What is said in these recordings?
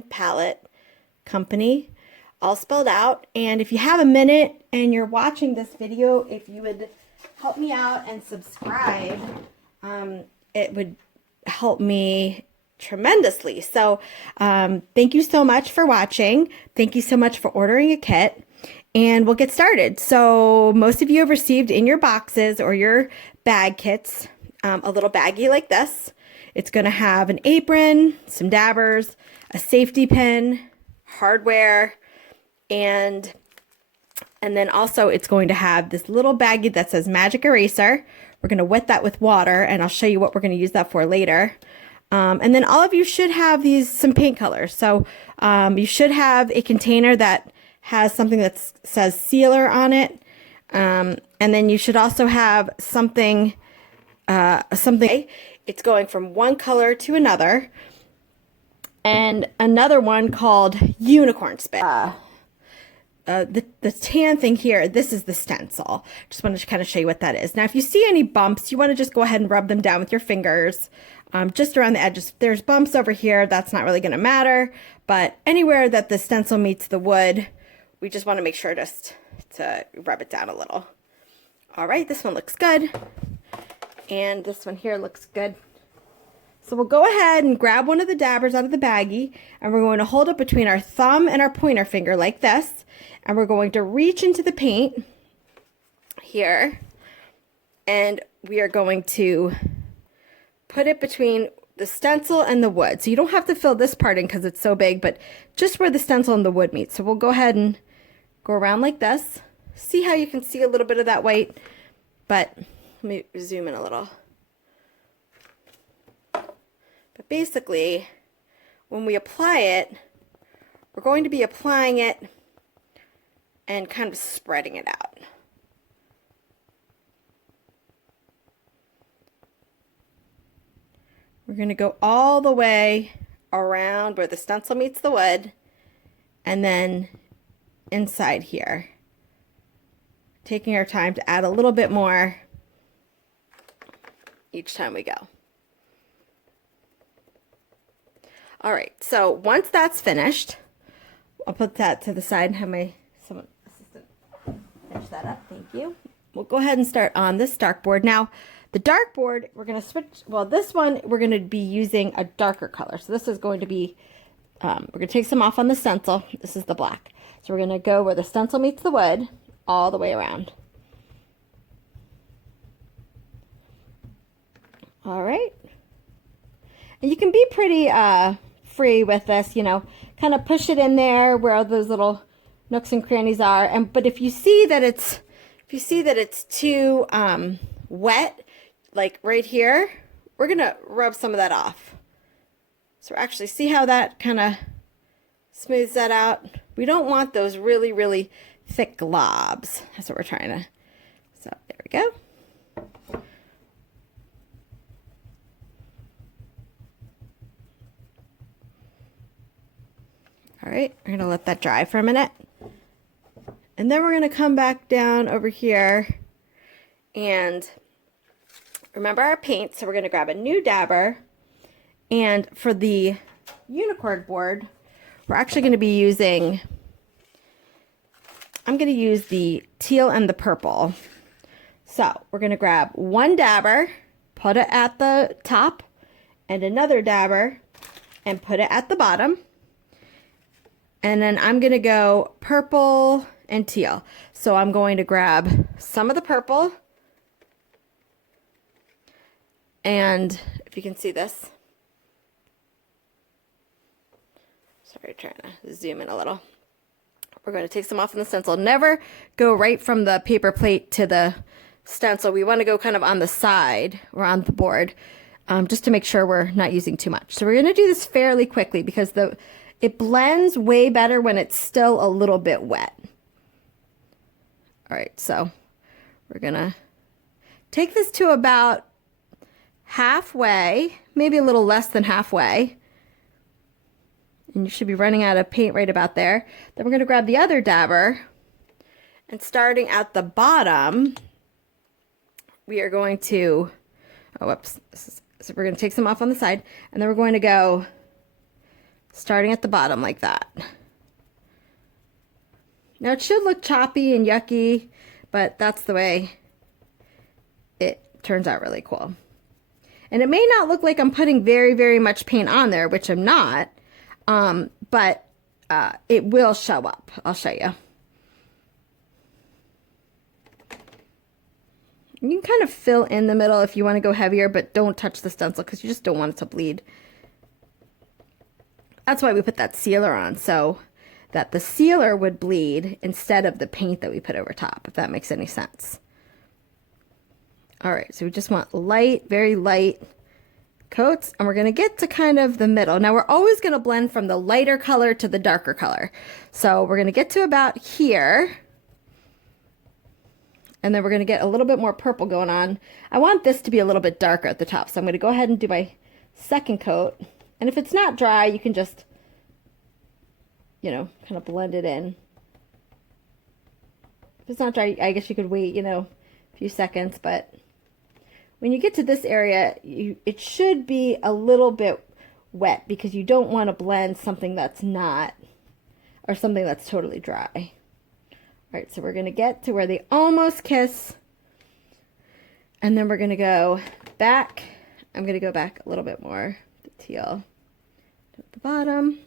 Palette Company, all spelled out. And if you have a minute and you're watching this video, if you would help me out and subscribe, it would help me tremendously. So thank you so much for watching. Thank you so much for ordering a kit, and we'll get started. So most of you have received in your boxes or your bag kits a little baggie like this. It's going to have an apron, some dabbers, a safety pin, hardware, and then also it's going to have this little baggie that says Magic Eraser. We're going to wet that with water, and I'll show you what we're going to use that for later. And then all of you should have some paint colors. So you should have a container that has something that says sealer on it. And then you should also have something. It's going from one color to another. And another one called Unicorn Spit. The tan thing here, this is the stencil. Just wanted to kind of show you what that is. Now, if you see any bumps, you want to just go ahead and rub them down with your fingers, just around the edges. If there's bumps over here, that's not really going to matter. But anywhere that the stencil meets the wood, we just want to make sure just to rub it down a little. All right, this one looks good. And this one here looks good. So we'll go ahead and grab one of the dabbers out of the baggie, and we're going to hold it between our thumb and our pointer finger like this. And we're going to reach into the paint here, and we are going to put it between the stencil and the wood. So you don't have to fill this part in because it's so big, but just where the stencil and the wood meet. So we'll go ahead and go around like this. See how you can see a little bit of that white, but let me zoom in a little. But basically, when we apply it, we're going to be applying it and kind of spreading it out. We're going to go all the way around where the stencil meets the wood, and then inside here. Taking our time to add a little bit more each time we go. All right, so once that's finished, I'll put that to the side and have my assistant finish that up. Thank you. We'll go ahead and start on this dartboard. Now, the dartboard, we're going to switch. Well, this one, we're going to be using a darker color. So this is going to be, we're going to take some off on the stencil. This is the black. So we're going to go where the stencil meets the wood all the way around. All right. And you can be pretty free with this, you know, kind of push it in there where all those little nooks and crannies are. But if you see that it's too wet, like right here, we're gonna rub some of that off. So actually, see how that kind of smooths that out? We don't want those really, really thick globs. That's what we're trying to. So there we go. All right, we're gonna let that dry for a minute. And then we're gonna come back down over here and remember our paint. So we're gonna grab a new dabber, and for the unicorn board, we're actually gonna be using, I'm gonna use the teal and the purple. So we're gonna grab one dabber, put it at the top, and another dabber, and put it at the bottom. And then I'm going to go purple and teal. So I'm going to grab some of the purple. And if you can see this. Sorry, trying to zoom in a little. We're going to take some off in the stencil. Never go right from the paper plate to the stencil. We want to go kind of on the side or on the board, just to make sure we're not using too much. So we're going to do this fairly quickly because it blends way better when it's still a little bit wet. All right, so we're gonna take this to about halfway, maybe a little less than halfway. And you should be running out of paint right about there. Then we're gonna grab the other dabber, and starting at the bottom, we are going to, so we're gonna take some off on the side, and then we're going to go starting at the bottom like that. Now it should look choppy and yucky, but that's the way it turns out really cool. And it may not look like I'm putting very, very much paint on there, which I'm not, but it will show up. I'll show you. You can kind of fill in the middle if you want to go heavier, but don't touch the stencil because you just don't want it to bleed. That's why we put that sealer on, so that the sealer would bleed instead of the paint that we put over top, if that makes any sense. All right, so we just want light, very light coats, and we're going to get to kind of the middle. Now we're always going to blend from the lighter color to the darker color. So we're going to get to about here, and then we're going to get a little bit more purple going on. I want this to be a little bit darker at the top, so I'm going to go ahead and do my second coat. And if it's not dry, you can just, you know, kind of blend it in. If it's not dry, I guess you could wait, you know, a few seconds, but when you get to this area, it should be a little bit wet because you don't want to blend something that's not, or something that's totally dry. All right, so we're going to get to where they almost kiss, and then we're going to go back. I'm going to go back a little bit more, the teal at the bottom.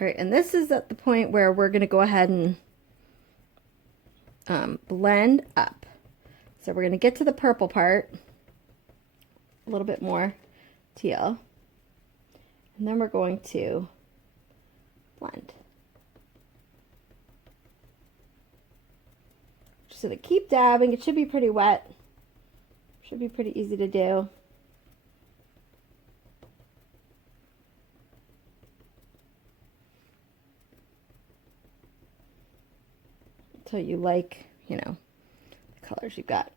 All right, and this is at the point where we're going to go ahead and blend up. So we're going to get to the purple part, a little bit more teal, and then we're going to blend. So to keep dabbing, it should be pretty wet, should be pretty easy to do. So you like, you know, the colors you've got.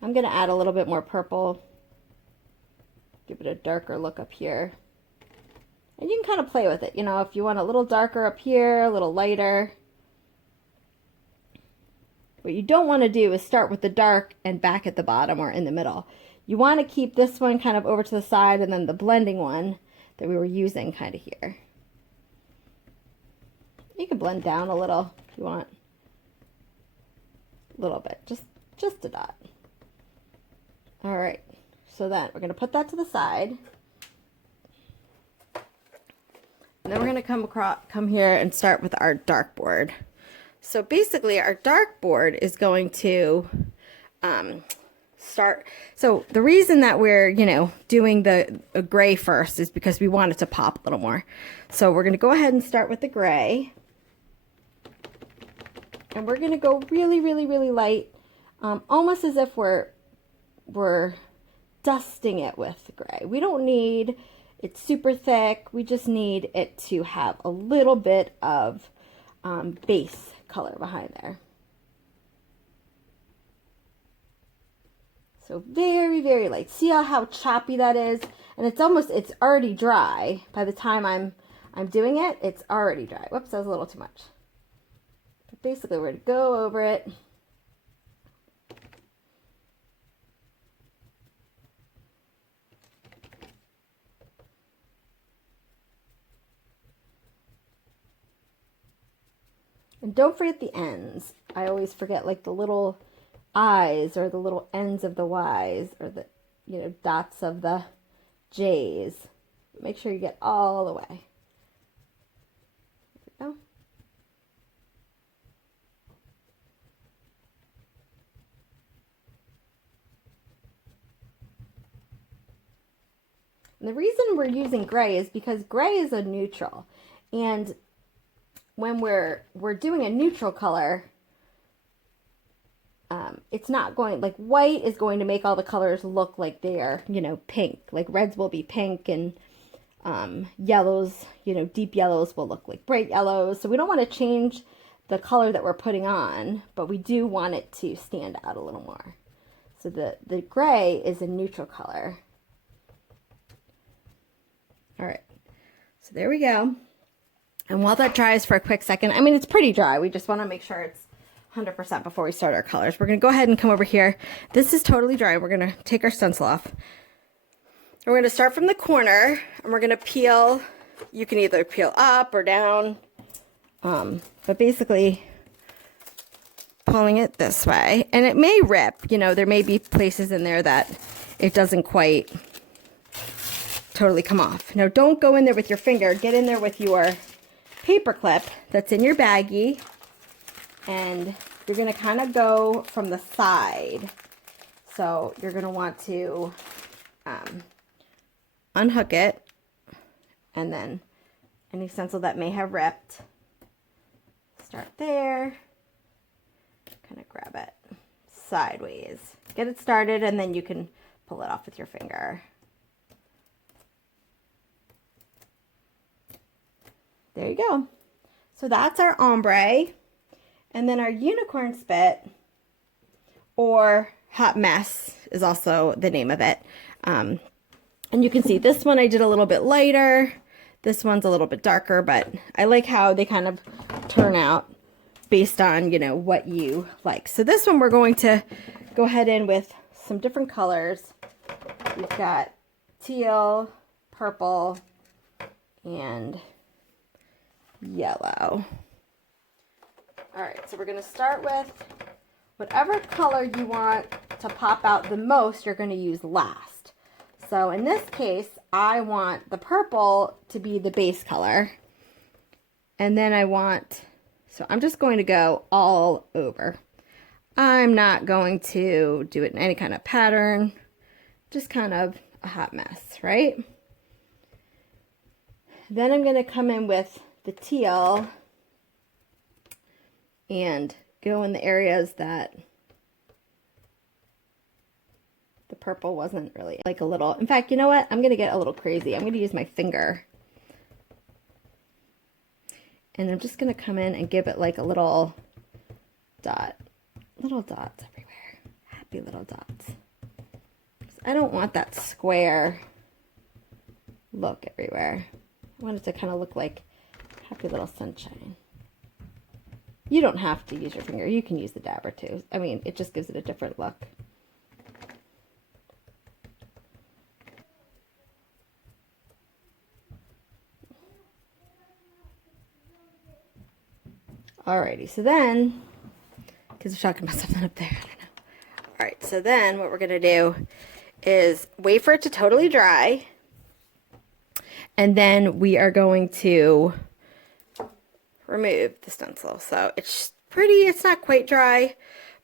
I'm going to add a little bit more purple, give it a darker look up here. And you can kind of play with it, you know, if you want a little darker up here, a little lighter. What you don't want to do is start with the dark and back at the bottom or in the middle. You want to keep this one kind of over to the side and then the blending one that we were using kind of here. You can blend down a little if you want. A little bit, just a dot. All right, so then we're gonna put that to the side. And then we're gonna come here and start with our dartboard. So basically our dartboard is going to start. So the reason that we're, you know, doing the gray first is because we want it to pop a little more. So we're gonna go ahead and start with the gray. And we're going to go really, really, really light, almost as if we're dusting it with gray. We don't need it super thick. We just need it to have a little bit of base color behind there. So very, very light. See how choppy that is? And it's already dry. By the time I'm doing it, it's already dry. Whoops, that was a little too much. Basically, we're going to go over it. And don't forget the ends. I always forget, like the little I's or the little ends of the Y's or the, you know, dots of the J's. Make sure you get all the way. There we go. And the reason we're using gray is because gray is a neutral. And when we're doing a neutral color, it's not going, like white is going to make all the colors look like they're, you know, pink. Like reds will be pink and yellows, you know, deep yellows will look like bright yellows. So we don't want to change the color that we're putting on, but we do want it to stand out a little more. So the gray is a neutral color. All right, so there we go. And while that dries for a quick second, I mean, it's pretty dry. We just want to make sure it's 100% before we start our colors. We're going to go ahead and come over here. This is totally dry. We're going to take our stencil off. We're going to start from the corner, and we're going to peel. You can either peel up or down, but basically pulling it this way. And it may rip, you know, there may be places in there that it doesn't quite totally come off. Now, don't go in there with your finger. Get in there with your paper clip that's in your baggie, and you're going to kind of go from the side. So you're going to want to unhook it, and then any stencil that may have ripped, start there, kind of grab it sideways, get it started, and then you can pull it off with your finger. There you go. So that's our ombre. And then our unicorn spit, or hot mess is also the name of it. And you can see this one I did a little bit lighter. This one's a little bit darker, but I like how they kind of turn out based on, you know, what you like. So this one we're going to go ahead in with some different colors. We've got teal, purple, and yellow. All right, so we're going to start with whatever color you want to pop out the most, you're going to use last. So in this case, I want the purple to be the base color. And then so I'm just going to go all over. I'm not going to do it in any kind of pattern, just kind of a hot mess, right? Then I'm going to come in with the teal and go in the areas that the purple wasn't really, like a little. In fact, you know what? I'm going to get a little crazy. I'm going to use my finger. And I'm just going to come in and give it like a little dot. Little dots everywhere. Happy little dots. I don't want that square look everywhere. I want it to kind of look like happy little sunshine. You don't have to use your finger. You can use the dabber too. I mean, it just gives it a different look. Alrighty, so then, because we're talking about something up there, I don't know. Alright, so then what we're going to do is wait for it to totally dry. And then we are going to remove the stencil. So it's pretty, it's not quite dry,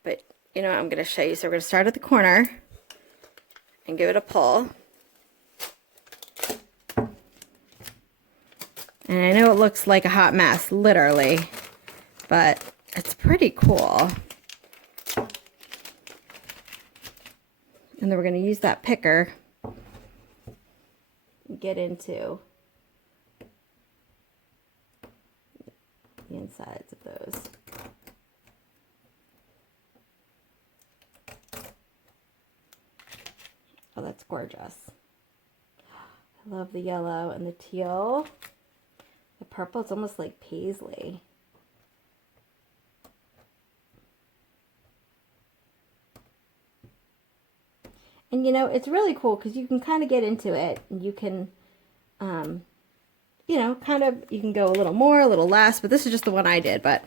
but you know, I'm going to show you. So we're going to start at the corner and give it a pull. And I know it looks like a hot mess, literally, but it's pretty cool. And then we're going to use that picker and get into the insides of those. Oh, that's gorgeous. I love the yellow and the teal. The purple, it's almost like paisley. And you know, it's really cool because you can kind of get into it, and you can, you know, kind of, you can go a little more, a little less, but this is just the one I did, but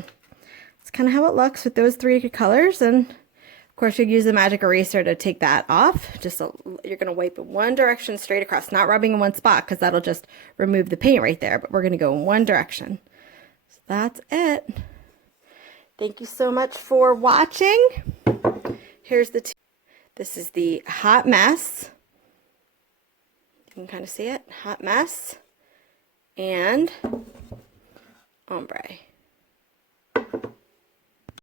it's kind of how it looks with those three colors. And of course you use the magic eraser to take that off. Just you're going to wipe in one direction straight across, not rubbing in one spot because that'll just remove the paint right there, but we're going to go in one direction. So that's it. Thank you so much for watching. Here's the this is the hot mess. You can kind of see it. Hot mess and ombre.